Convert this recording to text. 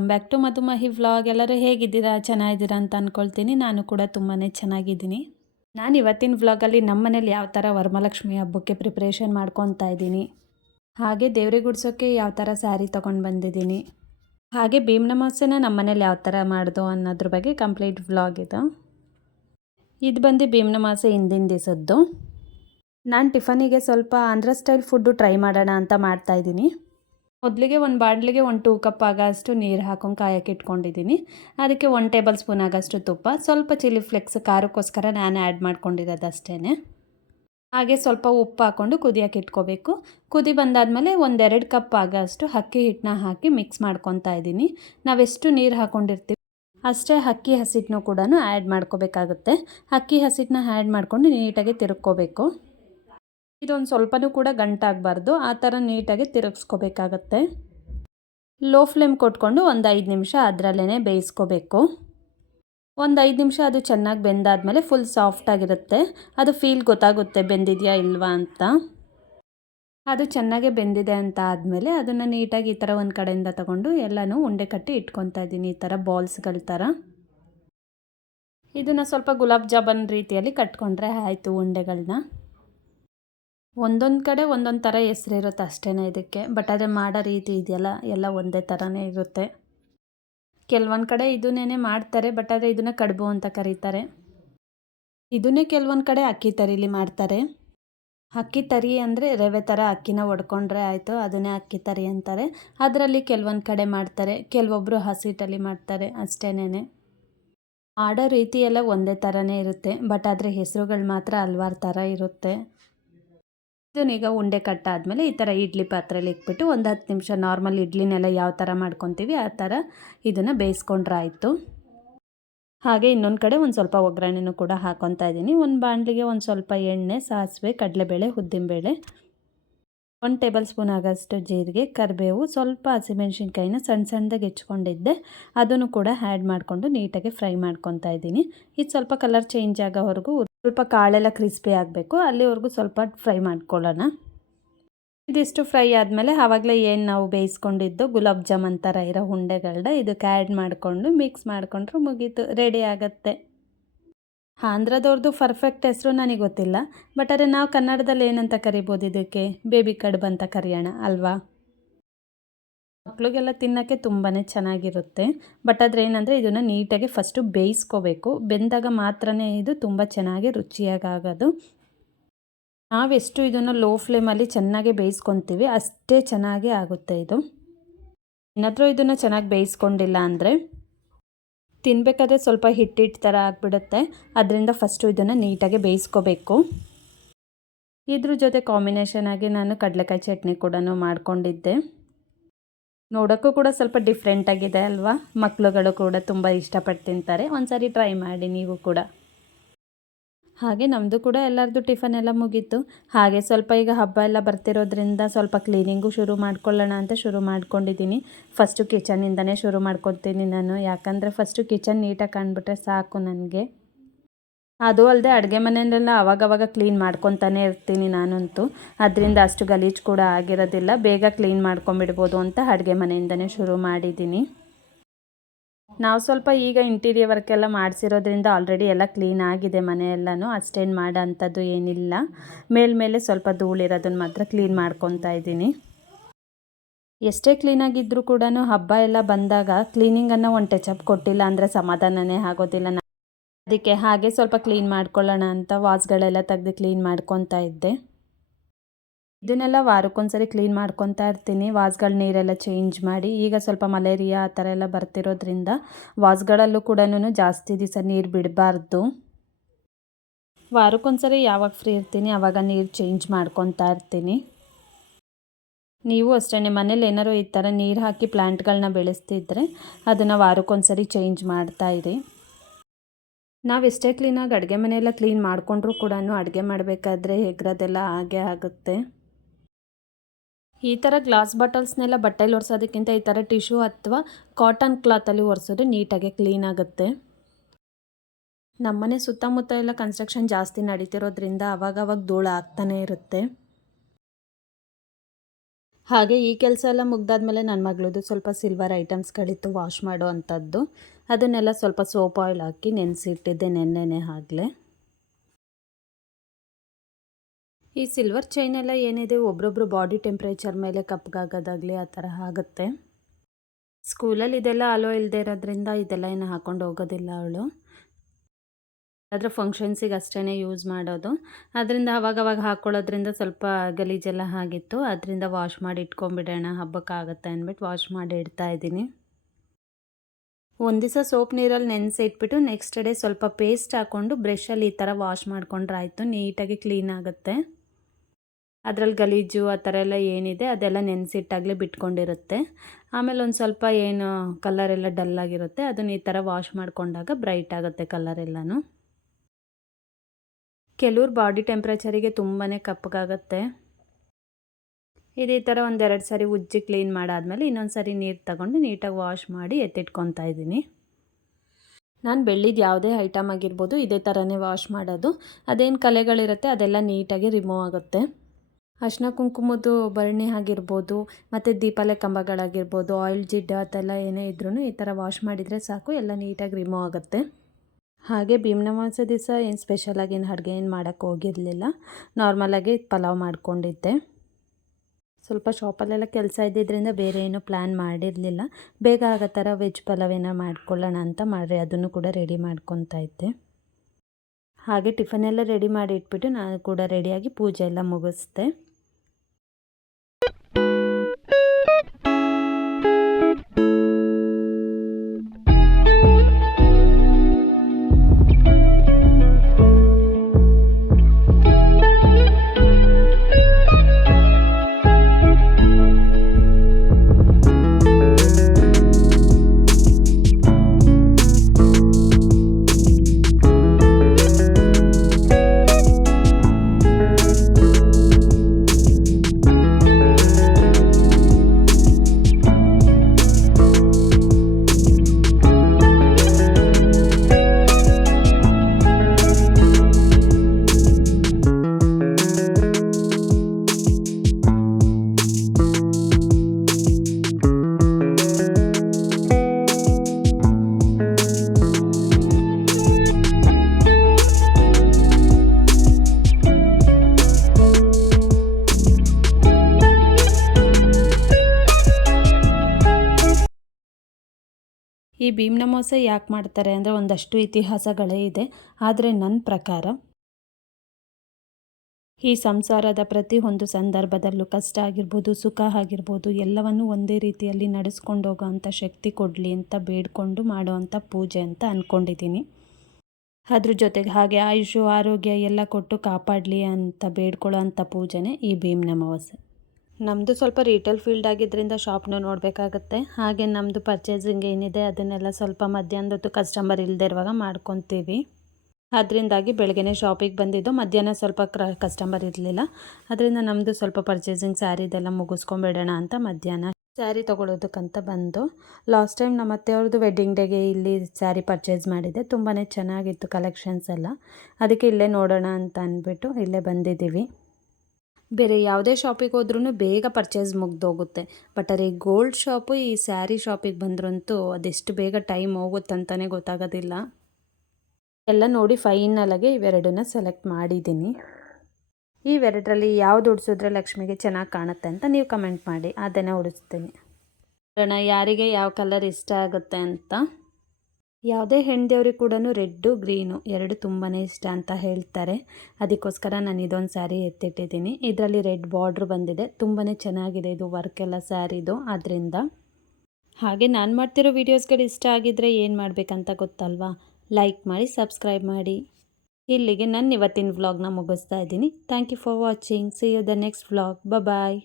Welcome back to Madhumahi vlog. ಎಲ್ಲರೂ ಹೇಗಿದ್ದೀರಾ? ಚೆನ್ನಾಗಿದ್ದೀರಾ ಅಂತ ಅಂದ್ಕೊಳ್ತೀನಿ ನಾನು ಕೂಡ ತುಂಬಾ ಚೆನ್ನಾಗಿದ್ದೀನಿ. ನಾನು ಇವತ್ತಿನ ವ್ಲಾಗಲ್ಲಿ ನಮ್ಮ ಮನೇಲಿ ಯಾವ ಥರ ವರಮಹಾಲಕ್ಷ್ಮಿ ಹಬ್ಬಕ್ಕೆ ಪ್ರಿಪ್ರೇಷನ್ ಮಾಡ್ಕೊತಾ ಇದ್ದೀನಿ. ಹಾಗೆ ದೇವ್ರಿಗೆ ಗುಡ್ಸೋಕ್ಕೆ ಯಾವ ಥರ ಸ್ಯಾರಿ ತೊಗೊಂಡು ಬಂದಿದ್ದೀನಿ. ಹಾಗೆ ಭೀಮ್ನಮಾಸೆನ ನಮ್ಮ ಮನೇಲಿ ಯಾವ ಥರ ಮಾಡ್ದು ಅನ್ನೋದ್ರ ಬಗ್ಗೆ ಕಂಪ್ಲೀಟ್ ವ್ಲಾಗ್ ಇದು. ಇದು ಬಂದು ಭೀಮ್ನಮಾಸೆ ಹಿಂದಿನ ದಿವಸದ್ದು. ನಾನು ಟಿಫನಿಗೆ ಸ್ವಲ್ಪ ಆಂಧ್ರ ಸ್ಟೈಲ್ ಫುಡ್ಡು ಟ್ರೈ ಮಾಡೋಣ ಅಂತ ಮಾಡ್ತಾಯಿದ್ದೀನಿ ಮೊದಲಿಗೆ ಒಂದು ಬಾಣಲಿಗೆ ಒಂದು ಟೂ ಕಪ್ ಆಗೋಷ್ಟು ನೀರು ಹಾಕೊಂಡು ಕಾಯಕ್ಕೆ ಇಟ್ಕೊಂಡಿದ್ದೀನಿ ಅದಕ್ಕೆ ಒನ್ ಟೇಬಲ್ ಸ್ಪೂನ್ ಆಗೋಷ್ಟು ತುಪ್ಪ, ಸ್ವಲ್ಪ ಚಿಲ್ಲಿ ಫ್ಲೆಕ್ಸ್ ಖಾರಕ್ಕೋಸ್ಕರ ನಾನು ಆ್ಯಡ್ ಮಾಡ್ಕೊಂಡಿರೋದು ಹಾಗೆ ಸ್ವಲ್ಪ ಉಪ್ಪು ಹಾಕ್ಕೊಂಡು ಕುದಿಯೋಕೆ ಇಟ್ಕೋಬೇಕು. ಕುದಿ ಬಂದಾದಮೇಲೆ ಒಂದೆರಡು ಕಪ್ ಆಗೋಷ್ಟು ಅಕ್ಕಿ ಹಿಟ್ಟನ್ನ ಹಾಕಿ ಮಿಕ್ಸ್ ಮಾಡ್ಕೊತಾ ಇದ್ದೀನಿ ನಾವೆಷ್ಟು ನೀರು ಹಾಕ್ಕೊಂಡಿರ್ತೀವಿ ಅಷ್ಟೇ ಅಕ್ಕಿ ಹಸಿಟ್ಟನ್ನು ಕೂಡ ಆ್ಯಡ್ ಮಾಡ್ಕೋಬೇಕಾಗುತ್ತೆ. ಅಕ್ಕಿ ಹಸಿಟ್ಟನ್ನ ಆ್ಯಡ್ ಮಾಡ್ಕೊಂಡು ನೀಟಾಗಿ ತಿರುಗ್ಕೋಬೇಕು ಇದೊಂದು ಸ್ವಲ್ಪನೂ ಕೂಡ ಗಂಟಾಗಬಾರ್ದು ಆ ಥರ ನೀಟಾಗಿ ತಿರುಗಿಸ್ಕೋಬೇಕಾಗತ್ತೆ. ಲೋ ಫ್ಲೇಮ್ ಕೊಟ್ಕೊಂಡು ಒಂದು ಐದು ನಿಮಿಷ ಅದರಲ್ಲೇ ಬೇಯಿಸ್ಕೋಬೇಕು. ಒಂದು ಐದು ನಿಮಿಷ ಅದು ಚೆನ್ನಾಗಿ ಬೆಂದಾದಮೇಲೆ ಫುಲ್ ಸಾಫ್ಟಾಗಿರುತ್ತೆ ಅದು ಫೀಲ್ ಗೊತ್ತಾಗುತ್ತೆ ಬೆಂದಿದೆಯಾ ಇಲ್ವಾ ಅಂತ. ಅದು ಚೆನ್ನಾಗೇ ಬೆಂದಿದೆ ಅಂತ ಆದಮೇಲೆ ಅದನ್ನು ನೀಟಾಗಿ ಈ ಥರ ಒಂದು ಕಡೆಯಿಂದ ತಗೊಂಡು ಎಲ್ಲನೂ ಉಂಡೆ ಕಟ್ಟಿ ಇಟ್ಕೊತಾ ಇದ್ದೀನಿ, ಈ ಥರ ಬಾಲ್ಸ್ಗಳ ಥರ. ಇದನ್ನು ಸ್ವಲ್ಪ ಗುಲಾಬ್ ಜಾಮೂನ್ ರೀತಿಯಲ್ಲಿ ಕಟ್ಕೊಂಡ್ರೆ ಆಯಿತು ಉಂಡೆಗಳನ್ನ ಒಂದೊಂದು ಕಡೆ ಒಂದೊಂದು ಥರ ಹೆಸ್ರಿರುತ್ತೆ ಅಷ್ಟೇ ಇದಕ್ಕೆ. ಬಟ್ ಆದರೆ ಮಾಡೋ ರೀತಿ ಇದೆಯಲ್ಲ, ಎಲ್ಲ ಒಂದೇ ಥರನೇ ಇರುತ್ತೆ. ಕೆಲವೊಂದು ಕಡೆ ಇದನ್ನೇ ಮಾಡ್ತಾರೆ ಬಟ್ ಆದರೆ ಇದನ್ನ ಕಡುಬು ಅಂತ ಕರೀತಾರೆ. ಇದನ್ನೇ ಕೆಲವೊಂದು ಕಡೆ ಅಕ್ಕಿ ತರೀಲಿ ಮಾಡ್ತಾರೆ. ಅಕ್ಕಿ ತರಿ ಅಂದರೆ ರವೆ ಥರ ಅಕ್ಕಿನ ಒಡ್ಕೊಂಡ್ರೆ ಆಯಿತು, ಅದನ್ನೇ ಅಕ್ಕಿ ತರಿ ಅಂತಾರೆ. ಅದರಲ್ಲಿ ಕೆಲವೊಂದು ಕಡೆ ಮಾಡ್ತಾರೆ ಕೆಲವೊಬ್ಬರು ಹಸಿಟ್ಟಲ್ಲಿ ಮಾಡ್ತಾರೆ ಅಷ್ಟೇನೇ ಮಾಡೋ ರೀತಿ ಎಲ್ಲ ಒಂದೇ ಥರನೇ ಇರುತ್ತೆ ಬಟ್ ಆದರೆ ಹೆಸರುಗಳು ಮಾತ್ರ ಹಲ್ವಾರು ಥರ ಇರುತ್ತೆ. ಇದನ್ನೀಗ ಉಂಡೆ ಕಟ್ಟಾದಮೇಲೆ ಈ ಥರ ಇಡ್ಲಿ ಪಾತ್ರೆಯಲ್ಲಿ ಇಟ್ಬಿಟ್ಟು ಒಂದು ಹತ್ತು ನಿಮಿಷ ನಾರ್ಮಲ್ ಇಡ್ಲಿನೆಲ್ಲ ಯಾವ ಥರ ಮಾಡ್ಕೊತೀವಿ ಆ ಥರ ಇದನ್ನು ಬೇಯಿಸ್ಕೊಂಡ್ರೆ ಆಯಿತು ಹಾಗೆ ಇನ್ನೊಂದು ಕಡೆ ಒಂದು ಸ್ವಲ್ಪ ಒಗ್ಗರಣೆನೂ ಕೂಡ ಹಾಕೊತಾ ಇದ್ದೀನಿ. ಒಂದು ಬಾಣಲಿಗೆ ಒಂದು ಸ್ವಲ್ಪ ಎಣ್ಣೆ, ಸಾಸಿವೆ, ಕಡಲೆಬೇಳೆ, ಉದ್ದಿನಬೇಳೆ, ಒಂದು ಟೇಬಲ್ ಸ್ಪೂನ್ ಆಗೋಷ್ಟು ಜೀರಿಗೆ, ಕರಿಬೇವು, ಸ್ವಲ್ಪ ಹಸಿಮೆಣ್ಸಿನ್ಕಾಯಿನ ಸಣ್ಣ ಸಣ್ಣದಾಗಿ ಹೆಚ್ಕೊಂಡಿದ್ದೆ. ಅದನ್ನು ಕೂಡ ಆ್ಯಡ್ ಮಾಡಿಕೊಂಡು ನೀಟಾಗಿ ಫ್ರೈ ಮಾಡ್ಕೊತಾ ಇದ್ದೀನಿ. ಇದು ಸ್ವಲ್ಪ ಕಲರ್ ಚೇಂಜ್ ಆಗೋವರೆಗೂ ಸ್ವಲ್ಪ ಕಾಳೆಲ್ಲ ಕ್ರಿಸ್ಪಿ ಆಗಬೇಕು. ಅಲ್ಲಿವರೆಗೂ ಸ್ವಲ್ಪ ಫ್ರೈ ಮಾಡ್ಕೊಳ್ಳೋಣ. ಇದಿಷ್ಟು ಫ್ರೈ ಆದಮೇಲೆ ಆವಾಗಲೇ ಏನು ನಾವು ಬೇಯಿಸ್ಕೊಂಡಿದ್ದು ಗುಲಾಬ್ ಜಾಮೂನ್ ಥರ ಇರೋ ಉಂಡೆಗಳನ್ನ ಇದಕ್ಕೆ ಆ್ಯಡ್ ಮಾಡಿಕೊಂಡು ಮಿಕ್ಸ್ ಮಾಡಿಕೊಂಡ್ರೆ ಮುಗೀತು ರೆಡಿ ಆಗುತ್ತೆ. ಆಂಧ್ರದವ್ರದ್ದು ಪರ್ಫೆಕ್ಟ್ ಹೆಸರು ನನಗೆ ಗೊತ್ತಿಲ್ಲ ಬಟ್ ಆದರೆ ನಾವು ಕನ್ನಡದಲ್ಲಿ ಏನಂತ ಕರಿಬೋದು ಇದಕ್ಕೆ? ಬೇಬಿ ಕಡುಬು ಅಂತ ಕರೆಯೋಣ, ಅಲ್ವಾ? ಮಕ್ಳಿಗೆಲ್ಲ ತಿನ್ನೋಕ್ಕೆ ತುಂಬಾ ಚೆನ್ನಾಗಿರುತ್ತೆ. ಬಟ್ ಆದರೆ ಏನಂದರೆ ಇದನ್ನು ನೀಟಾಗಿ ಫಸ್ಟು ಬೇಯಿಸ್ಕೋಬೇಕು. ಬೆಂದಾಗ ಮಾತ್ರನೇ ಇದು ತುಂಬ ಚೆನ್ನಾಗಿ ರುಚಿಯಾಗೋದು ನಾವೆಷ್ಟು ಇದನ್ನು ಲೋ ಫ್ಲೇಮಲ್ಲಿ ಚೆನ್ನಾಗಿ ಬೇಯಿಸ್ಕೊತೀವಿ ಅಷ್ಟೇ ಚೆನ್ನಾಗಿ ಆಗುತ್ತೆ ಇದು. ಏನಾದರೂ ಇದನ್ನು ಚೆನ್ನಾಗಿ ಬೇಯಿಸ್ಕೊಂಡಿಲ್ಲ ಅಂದರೆ ತಿನ್ನಬೇಕಾದ್ರೆ ಸ್ವಲ್ಪ ಹಿಟ್ಟಿಟ್ಟು ಥರ ಆಗಿಬಿಡುತ್ತೆ. ಅದರಿಂದ ಫಸ್ಟು ಇದನ್ನು ನೀಟಾಗಿ ಬೇಯಿಸ್ಕೋಬೇಕು. ಇದ್ರ ಜೊತೆ ಕಾಂಬಿನೇಷನ್ ಆಗಿ ನಾನು ಕಡಲೆಕಾಯಿ ಚಟ್ನಿ ಕೂಡ ಮಾಡ್ಕೊಂಡಿದ್ದೆ. ನೋಡೋಕ್ಕೂ ಕೂಡ ಸ್ವಲ್ಪ ಡಿಫ್ರೆಂಟಾಗಿದೆ ಅಲ್ವಾ? ಮಕ್ಕಳುಗಳು ಕೂಡ ತುಂಬ ಇಷ್ಟಪಟ್ಟು ತಿಂತಾರೆ. ಒಂದ್ಸರಿ ಟ್ರೈ ಮಾಡಿ ನೀವು ಕೂಡ. ಹಾಗೆ ನಮ್ಮದು ಕೂಡ ಎಲ್ಲರದ್ದು ಟಿಫನ್ ಎಲ್ಲ ಮುಗೀತು. ಹಾಗೆ ಸ್ವಲ್ಪ ಈಗ ಹಬ್ಬ ಎಲ್ಲ ಬರ್ತಿರೋದ್ರಿಂದ ಸ್ವಲ್ಪ ಕ್ಲೀನಿಂಗು ಶುರು ಮಾಡ್ಕೊಳ್ಳೋಣ ಅಂತ ಶುರು ಮಾಡ್ಕೊಂಡಿದ್ದೀನಿ. ಫಸ್ಟು ಕಿಚನಿಂದನೇ ಶುರು ಮಾಡ್ಕೊತೀನಿ ನಾನು. ಯಾಕಂದರೆ ಫಸ್ಟು ಕಿಚನ್ ನೀಟಾಗಿ ಕಾಣ್ಬಿಟ್ರೆ ಸಾಕು ನನಗೆ. ಅದು ಅಲ್ಲದೆ ಅಡುಗೆ ಮನೆಯಲ್ಲೆಲ್ಲ ಅವಾಗವಾಗ ಕ್ಲೀನ್ ಮಾಡ್ಕೊತಾನೆ ಇರ್ತೀನಿ ನಾನಂತೂ. ಅದರಿಂದ ಅಷ್ಟು ಗಲೀಜು ಕೂಡ ಆಗಿರೋದಿಲ್ಲ. ಬೇಗ ಕ್ಲೀನ್ ಮಾಡ್ಕೊಂಬಿಡ್ಬೋದು ಅಂತ ಅಡುಗೆ ಮನೆಯಿಂದನೇ ಶುರು ಮಾಡಿದ್ದೀನಿ. ನಾವು ಸ್ವಲ್ಪ ಈಗ ಇಂಟೀರಿಯರ್ ವರ್ಕ್ ಎಲ್ಲ ಮಾಡಿಸಿರೋದ್ರಿಂದ ಆಲ್ರೆಡಿ ಎಲ್ಲ ಕ್ಲೀನ್ ಆಗಿದೆ ಮನೆಯೆಲ್ಲನೂ. ಅಷ್ಟೇನು ಮಾಡೋ ಅಂಥದ್ದು ಏನಿಲ್ಲ ಮೇಲ್ಮೇಲೆ ಸ್ವಲ್ಪ ಧೂಳಿರೋದನ್ನು ಮಾತ್ರ ಕ್ಲೀನ್ ಮಾಡ್ಕೊತಾ ಇದ್ದೀನಿ. ಎಷ್ಟೇ ಕ್ಲೀನಾಗಿದ್ದರೂ ಕೂಡ ಹಬ್ಬ ಎಲ್ಲ ಬಂದಾಗ ಕ್ಲೀನಿಂಗನ್ನು ಒಂದು ಟಚಪ್ ಕೊಟ್ಟಿಲ್ಲ ಅಂದರೆ ಸಮಾಧಾನನೇ ಆಗೋದಿಲ್ಲ. ಅದಕ್ಕೆ ಹಾಗೆ ಸ್ವಲ್ಪ ಕ್ಲೀನ್ ಮಾಡ್ಕೊಳ್ಳೋಣ ಅಂತ ವಾಸ್ಗಳೆಲ್ಲ ತೆಗೆದು ಕ್ಲೀನ್ ಮಾಡ್ಕೊತಾ ಇದ್ದೆ. ಇದನ್ನೆಲ್ಲ ವಾರಕ್ಕೊಂದ್ಸರಿ ಕ್ಲೀನ್ ಮಾಡ್ಕೊತಾ ಇರ್ತೀನಿ. ವಾಸ್ಗಳ ನೀರೆಲ್ಲ ಚೇಂಜ್ ಮಾಡಿ, ಈಗ ಸ್ವಲ್ಪ ಮಲೇರಿಯಾ ಆ ಥರ ಎಲ್ಲ ಬರ್ತಿರೋದ್ರಿಂದ ವಾಸ್ಗಳಲ್ಲೂ ಕೂಡ ಜಾಸ್ತಿ ದಿವಸ ನೀರು ಬಿಡಬಾರ್ದು. ವಾರಕ್ಕೊಂದ್ಸರಿ ಯಾವಾಗ ಫ್ರೀ ಇರ್ತೀನಿ ಆವಾಗ ನೀರು ಚೇಂಜ್ ಮಾಡ್ಕೊತಾ ಇರ್ತೀನಿ. ನೀವು ಅಷ್ಟೇ ಮನೇಲಿ ಏನಾರು ಈ ಥರ ನೀರು ಹಾಕಿ ಪ್ಲ್ಯಾಂಟ್ಗಳನ್ನ ಬೆಳೆಸ್ತಿದ್ರೆ ಅದನ್ನು ವಾರಕ್ಕೊಂದ್ಸರಿ ಚೇಂಜ್ ಮಾಡ್ತಾ ಇರಿ. ನಾವು ಎಷ್ಟೇ ಕ್ಲೀನಾಗಿ ಅಡುಗೆ ಮನೆಯೆಲ್ಲ ಕ್ಲೀನ್ ಮಾಡಿಕೊಂಡ್ರೂ ಕೂಡ ಅಡುಗೆ ಮಾಡಬೇಕಾದ್ರೆ ಹೆಗ್ರದೆಲ್ಲ ಹಾಗೆ ಆಗುತ್ತೆ. ಈ ಥರ ಗ್ಲಾಸ್ ಬಾಟಲ್ಸ್ನೆಲ್ಲ ಬಟ್ಟೆಲಿ ಒರೆಸೋದಕ್ಕಿಂತ ಈ ಥರ ಟಿಶ್ಯೂ ಅಥವಾ ಕಾಟನ್ ಕ್ಲಾತಲ್ಲಿ ಒರೆಸೋದು ನೀಟಾಗಿ ಕ್ಲೀನ್ ಆಗುತ್ತೆ. ನಮ್ಮನೆ ಸುತ್ತಮುತ್ತ ಎಲ್ಲ ಕನ್ಸ್ಟ್ರಕ್ಷನ್ ಜಾಸ್ತಿ ನಡೀತಿರೋದ್ರಿಂದ ಅವಾಗವಾಗ ಧೂಳು ಆಗ್ತಾನೆ ಇರುತ್ತೆ. ಹಾಗೆ ಈ ಕೆಲಸ ಎಲ್ಲ ಮುಗ್ದಾದ್ಮೇಲೆ ನನ್ನ ಮಗಳದು ಸ್ವಲ್ಪ ಸಿಲ್ವರ್ ಐಟಮ್ಸ್ಗಳಿತ್ತು ವಾಶ್ ಮಾಡೋ ಅಂಥದ್ದು. ಅದನ್ನೆಲ್ಲ ಸ್ವಲ್ಪ ಸೋಪ್ ಆಯಿಲ್ ಹಾಕಿ ನೆನೆಸಿಟ್ಟಿದ್ದೆ, ನೆನ್ನೆನೆ ಆಗಲೇ. ಈ ಸಿಲ್ವರ್ ಚೈನ್ ಎಲ್ಲ ಏನಿದೆ, ಒಬ್ರೊಬ್ರು ಬಾಡಿ ಟೆಂಪ್ರೇಚರ್ ಮೇಲೆ ಕಪ್ಪಗಾಗೋದಾಗಲಿ ಆ ಥರ ಆಗುತ್ತೆ. ಸ್ಕೂಲಲ್ಲಿ ಇದೆಲ್ಲ ಅಲೋ ಇಲ್ಲದೆ ಇರೋದ್ರಿಂದ ಇದೆಲ್ಲ ಏನು ಹಾಕ್ಕೊಂಡು ಹೋಗೋದಿಲ್ಲ ಅವಳು. ಅದರ ಫಂಕ್ಷನ್ಸಿಗೆ ಅಷ್ಟೇ ಯೂಸ್ ಮಾಡೋದು. ಅದರಿಂದ ಅವಾಗವಾಗ ಹಾಕ್ಕೊಳ್ಳೋದ್ರಿಂದ ಸ್ವಲ್ಪ ಗಲೀಜೆಲ್ಲ ಆಗಿತ್ತು. ಅದರಿಂದ ವಾಶ್ ಮಾಡಿ ಇಟ್ಕೊಂಡ್ಬಿಡೋಣ ಹಬ್ಬಕ್ಕಾಗತ್ತೆ ಅಂದ್ಬಿಟ್ಟು ವಾಶ್ ಮಾಡಿ ಇಡ್ತಾ ಇದ್ದೀನಿ. ಒಂದು ದಿವಸ ಸೋಪ್ ನೀರಲ್ಲಿ ನೆನೆಸಿ ಇಟ್ಬಿಟ್ಟು ನೆಕ್ಸ್ಟ್ ಡೇ ಸ್ವಲ್ಪ ಪೇಸ್ಟ್ ಹಾಕ್ಕೊಂಡು ಬ್ರಷಲ್ಲಿ ಈ ಥರ ವಾಶ್ ಮಾಡ್ಕೊಂಡ್ರೆ ಆಯಿತು, ನೀಟಾಗಿ ಕ್ಲೀನ್ ಆಗುತ್ತೆ. ಅದರಲ್ಲಿ ಗಲೀಜು ಆ ಥರ ಎಲ್ಲ ಏನಿದೆ ಅದೆಲ್ಲ ನೆನೆಸಿಟ್ಟಾಗಲೇ ಬಿಟ್ಕೊಂಡಿರುತ್ತೆ. ಆಮೇಲೆ ಒಂದು ಸ್ವಲ್ಪ ಏನು ಕಲರ್ ಎಲ್ಲ ಡಲ್ ಆಗಿರುತ್ತೆ, ಅದನ್ನ ಈ ಥರ ವಾಶ್ ಮಾಡಿಕೊಂಡಾಗ ಬ್ರೈಟ್ ಆಗುತ್ತೆ ಕಲರ್ ಎಲ್ಲನೂ. ಕೆಲವ್ರ ಬಾಡಿ ಟೆಂಪ್ರೇಚರಿಗೆ ತುಂಬಾ ಕಪ್ಪಗಾಗತ್ತೆ. ಇದೇ ಥರ ಒಂದೆರಡು ಸಾರಿ ಉಜ್ಜಿ ಕ್ಲೀನ್ ಮಾಡಾದಮೇಲೆ ಇನ್ನೊಂದು ಸಾರಿ ನೀರು ತಗೊಂಡು ನೀಟಾಗಿ ವಾಶ್ ಮಾಡಿ ಎತ್ತಿಟ್ಕೊತಾ ಇದ್ದೀನಿ. ನಾನು ಬೆಳ್ಳಿದ ಯಾವುದೇ ಐಟಮ್ ಆಗಿರ್ಬೋದು ಇದೇ ಥರನೇ ವಾಶ್ ಮಾಡೋದು. ಅದೇನು ಕಲೆಗಳಿರುತ್ತೆ ಅದೆಲ್ಲ ನೀಟಾಗಿ ರಿಮೂವ್ ಆಗುತ್ತೆ. ಅರ್ಶಿನ ಕುಂಕುಮದ್ದು ಬರಣಿ ಆಗಿರ್ಬೋದು, ಮತ್ತು ದೀಪಾಲೆ ಕಂಬಗಳಾಗಿರ್ಬೋದು ಆಯಿಲ್ ಜಿಡ್ಡು ಅದೆಲ್ಲ ಏನೇ ಇದ್ರೂ ಈ ಥರ ವಾಶ್ ಮಾಡಿದರೆ ಸಾಕು, ಎಲ್ಲ ನೀಟಾಗಿ ರಿಮೂವ್ ಆಗುತ್ತೆ. ಹಾಗೆ ಭೀಮನವಾಸ ದಿವಸ ಏನು ಸ್ಪೆಷಲಾಗಿ ಏನು ಅಡುಗೆ ಏನು ಮಾಡೋಕ್ಕೆ ಹೋಗಿರಲಿಲ್ಲ. ನಾರ್ಮಲಾಗಿ ಪಲಾವ್ ಮಾಡ್ಕೊಂಡಿದ್ದೆ. ಸ್ವಲ್ಪ ಶಾಪಲ್ಲೆಲ್ಲ ಕೆಲಸ ಇದ್ದಿದ್ದರಿಂದ ಬೇರೆ ಏನೂ ಪ್ಲ್ಯಾನ್ ಮಾಡಿರಲಿಲ್ಲ. ಬೇಗ ಆಗೋ ಥರ ವೆಜ್ ಪಲಾವ್ ಏನೋ ಮಾಡ್ಕೊಳ್ಳೋಣ ಅಂತ ಮಾಡಿ ಅದನ್ನು ಕೂಡ ರೆಡಿ ಮಾಡ್ಕೊತಾ ಇದ್ದೆ. ಹಾಗೆ ಟಿಫನ್ ಎಲ್ಲ ರೆಡಿ ಮಾಡಿ ಇಟ್ಬಿಟ್ಟು ನಾನು ಕೂಡ ರೆಡಿಯಾಗಿ ಪೂಜೆ ಎಲ್ಲ ಮುಗಿಸ್ದೆ. ಭೀಮ್ನಮೋಸೆ ಯಾಕೆ ಮಾಡ್ತಾರೆ ಅಂದರೆ ಒಂದಷ್ಟು ಇತಿಹಾಸಗಳೇ ಇದೆ. ಆದರೆ ನನ್ನ ಪ್ರಕಾರ ಈ ಸಂಸಾರದ ಪ್ರತಿ ಒಂದು ಸಂದರ್ಭದಲ್ಲೂ ಕಷ್ಟ ಆಗಿರ್ಬೋದು, ಸುಖ ಆಗಿರ್ಬೋದು, ಎಲ್ಲವನ್ನು ಒಂದೇ ರೀತಿಯಲ್ಲಿ ನಡೆಸ್ಕೊಂಡು ಹೋಗೋ ಅಂಥ ಶಕ್ತಿ ಕೊಡಲಿ ಅಂತ ಬೇಡ್ಕೊಂಡು ಮಾಡೋವಂಥ ಪೂಜೆ ಅಂತ ಅಂದ್ಕೊಂಡಿದ್ದೀನಿ ಅದ್ರ ಜೊತೆಗೆ ಹಾಗೆ ಆಯುಷು, ಆರೋಗ್ಯ ಎಲ್ಲ ಕೊಟ್ಟು ಕಾಪಾಡಲಿ ಅಂತ ಬೇಡ್ಕೊಳ್ಳೋ ಅಂಥ ಪೂಜೆನೇ ಈ ಭೀಮ್ನಮೋಸೆ ನಮ್ಮದು ಸ್ವಲ್ಪ ರೀಟೇಲ್ ಫೀಲ್ಡ್ ಆಗಿದ್ದರಿಂದ ಶಾಪ್ನ ನೋಡಬೇಕಾಗತ್ತೆ. ಹಾಗೆ ನಮ್ಮದು ಪರ್ಚೇಸಿಂಗ್ ಏನಿದೆ ಅದನ್ನೆಲ್ಲ ಸ್ವಲ್ಪ ಮಧ್ಯಾಹ್ನದೊತ್ತು ಕಸ್ಟಮರ್ ಇಲ್ಲದೆ ಇರುವಾಗ ಮಾಡ್ಕೊತೀವಿ. ಅದರಿಂದಾಗಿ ಬೆಳಗ್ಗೆನೇ ಶಾಪಿಗೆ ಬಂದಿದ್ದು, ಮಧ್ಯಾಹ್ನ ಸ್ವಲ್ಪ ಕ್ರ ಕಸ್ಟಮರ್ ಇರಲಿಲ್ಲ. ಅದರಿಂದ ನಮ್ಮದು ಸ್ವಲ್ಪ ಪರ್ಚೇಸಿಂಗ್ ಸ್ಯಾರಿದೆಲ್ಲ ಮುಗಿಸ್ಕೊಂಬಿಡೋಣ ಅಂತ ಮಧ್ಯಾಹ್ನ ಸ್ಯಾರಿ ತೊಗೊಳೋದಕ್ಕಂತ ಬಂದು ಲಾಸ್ಟ್ ಟೈಮ್ ನಮ್ಮ ಅತ್ತೆಯವ್ರದ್ದು ವೆಡ್ಡಿಂಗ್ ಡೇಗೆ ಇಲ್ಲಿ ಸ್ಯಾರಿ ಪರ್ಚೇಸ್ ಮಾಡಿದ್ದೆ. ತುಂಬಾ ಚೆನ್ನಾಗಿತ್ತು ಕಲೆಕ್ಷನ್ಸ್ ಎಲ್ಲ. ಅದಕ್ಕೆ ಇಲ್ಲೇ ನೋಡೋಣ ಅಂತ ಅಂದ್ಬಿಟ್ಟು ಇಲ್ಲೇ ಬಂದಿದ್ದೀವಿ. ಬೇರೆ ಯಾವುದೇ ಶಾಪಿಗೆ ಹೋದ್ರೂ ಬೇಗ ಪರ್ಚೇಸ್ ಮುಗ್ದೋಗುತ್ತೆ. ಬಟ್ ಅದೇ ಗೋಲ್ಡ್ ಶಾಪು ಈ ಸ್ಯಾರಿ ಶಾಪಿಗೆ ಬಂದ್ರಂತೂ ಅದೆಷ್ಟು ಬೇಗ ಟೈಮ್ ಹೋಗುತ್ತಂತಲೇ ಗೊತ್ತಾಗೋದಿಲ್ಲ. ಎಲ್ಲ ನೋಡಿ ಫೈನಲಾಗಿ ಇವೆರಡನ್ನ ಸೆಲೆಕ್ಟ್ ಮಾಡಿದ್ದೀನಿ. ಇವೆರಡರಲ್ಲಿ ಯಾವ್ದು ಉಡಿಸಿದ್ರೆ ಲಕ್ಷ್ಮಿಗೆ ಚೆನ್ನಾಗಿ ಕಾಣುತ್ತೆ ಅಂತ ನೀವು ಕಮೆಂಟ್ ಮಾಡಿ, ಅದನ್ನೇ ಉಡಿಸ್ತೀನಿ. ಯಾರಿಗೆ ಯಾವ ಕಲರ್ ಇಷ್ಟ ಆಗುತ್ತೆ ಅಂತ. ಯಾವುದೇ ಹೆಣ್ದೇವ್ರಿಗೆ ಕೂಡ ರೆಡ್ಡು, ಗ್ರೀನು ಎರಡು ತುಂಬಾ ಇಷ್ಟ ಅಂತ ಹೇಳ್ತಾರೆ. ಅದಕ್ಕೋಸ್ಕರ ನಾನು ಇದೊಂದು ಸ್ಯಾರಿ ಎತ್ತಿಟ್ಟಿದ್ದೀನಿ. ಇದರಲ್ಲಿ ರೆಡ್ ಬಾರ್ಡ್ರ್ ಬಂದಿದೆ. ತುಂಬಾ ಚೆನ್ನಾಗಿದೆ ಇದು ವರ್ಕ್ ಎಲ್ಲ ಸ್ಯಾರಿದು. ಅದರಿಂದ ಹಾಗೆ ನಾನು ಮಾಡ್ತಿರೋ ವೀಡಿಯೋಸ್ಗಳು ಇಷ್ಟ ಆಗಿದ್ದರೆ ಏನು ಮಾಡಬೇಕಂತ ಗೊತ್ತಲ್ವಾ? ಲೈಕ್ ಮಾಡಿ, ಸಬ್ಸ್ಕ್ರೈಬ್ ಮಾಡಿ. ಇಲ್ಲಿಗೆ ನಾನು ಇವತ್ತಿನ ವ್ಲಾಗ್ನ ಮುಗಿಸ್ತಾ ಇದ್ದೀನಿ. Thank you for watching. See you the next vlog bye